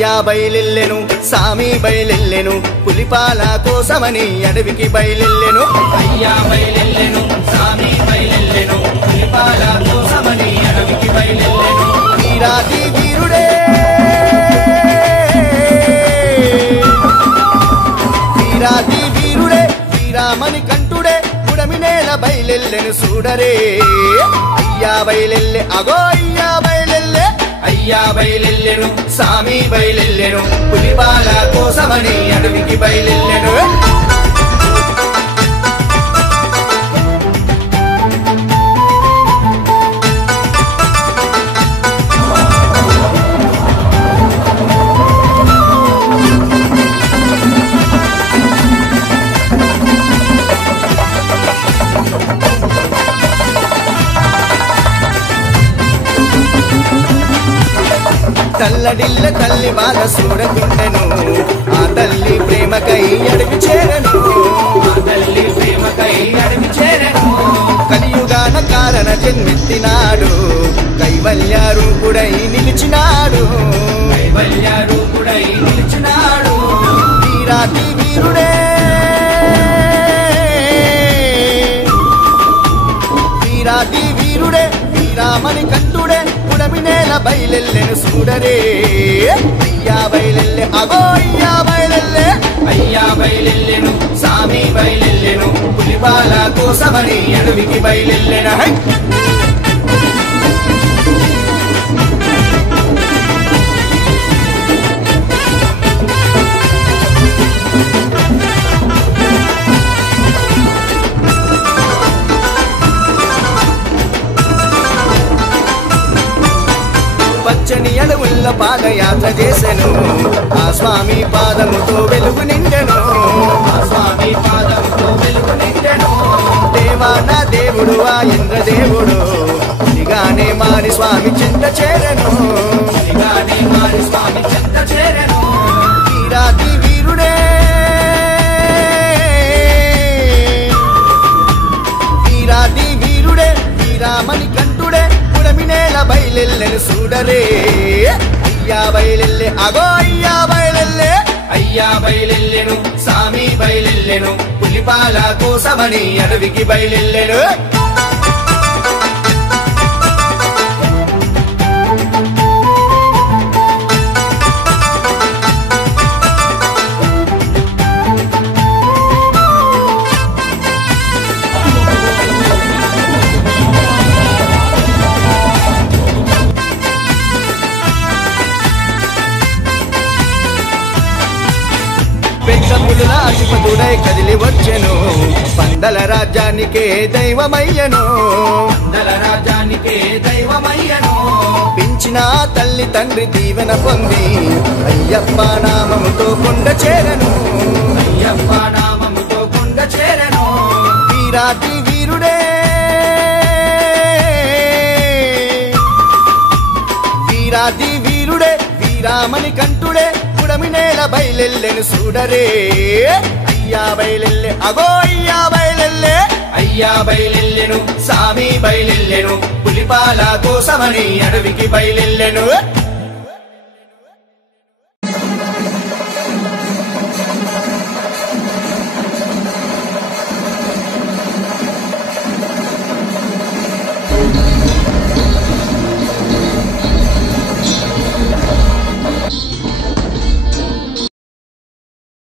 అయ్యా బయలెల్లెను సామి బయలెల్లెను పులిపాల కోసమని అడవికి బయలెల్లెను అయ్యా బయలెల్లెను సామి బయలెల్లెను పులిపాల కోసమని అడవికి బయలెల్లెను వీరాది వీరుడే వీరాది వీరుడే వీరామణి కంఠుడే పుడమి నేల బయలెల్లెను చూడరే అయ్యా బయలెల్లె అగో అయ్యా బయలెల్లె అయ్యా బయలెల్లెను సామి బయలెల్లెను పులిపాల కోసమని అడవికి బయలెల్లెను తల్లడిల్ల తల్లి బాధ చూడకుండెను ఆ తల్లి ప్రేమకై అడవి చేరను ఆ తల్లి ప్రేమకై అడవి చేరను కలియుగాన కారణ జన్మెత్తినాడు కైవల్య రూపుడై నిలిచినాడు కైవల్య రూపుడై నిలిచినాడు వీరాది వీరుడే వీరాది వీరుడే వీరామణి కంఠుడే పుడమి నేల బయలెల్లెను చూడరే అయ్యా బయలెల్లె అగో అయ్యా బయలెల్లె అయ్యా బయలెల్లెను సామి బయలెల్లెను పులిపాల కోసమని అడవికి బయలెల్లెను హై పచ్చని అడవుల్ల పాదయాత్ర చేసెను ఆ స్వామి పాదముతో వెలుగు నిండెను ఆ స్వామి పాదముతో వెలుగు నిండెను దేవాన దేవుడు ఆ ఇంద్రదేవుడు ఇదిగానే మారి స్వామి చెంత చేరెను ఇదిగానే మారి స్వామి చెంత చేరెను వీరాది వీరుడే వీరాది వీరుడే వీరామణి కంఠుడే పుడమి నేల బయలెల్లెను చూడరే అయ్యా బయలెల్లె అగో అయ్యా బయలెల్లె అయ్యా బయలెల్లెను సామి బయలెల్లెను పులిపాల కోసమని అడవికి బయలెల్లెను పెద్దపులుల అధిపతుడై కదిలి వచ్చెను పందల రాజ్యానికే దైవమయ్యను పందల రాజ్యానికే దైవమయ్యను పెంచిన తల్లి తండ్రి దీవెన పొంది అయ్యప్ప నామముతో కొండ చేరను అయ్యప్ప నామముతో కొండ చేరను వీరాది వీరుడే వీరాది వీరుడే వీరామణి కంఠుడే పుడమి నేల బయలెల్లెను చూడరే అయ్యా బయలెల్లె అగో అయ్యా బయలెల్లె అయ్యా బయలెల్లెను సామి బయలెల్లెను పులిపాల కోసమని అడవికి బయలెల్లెను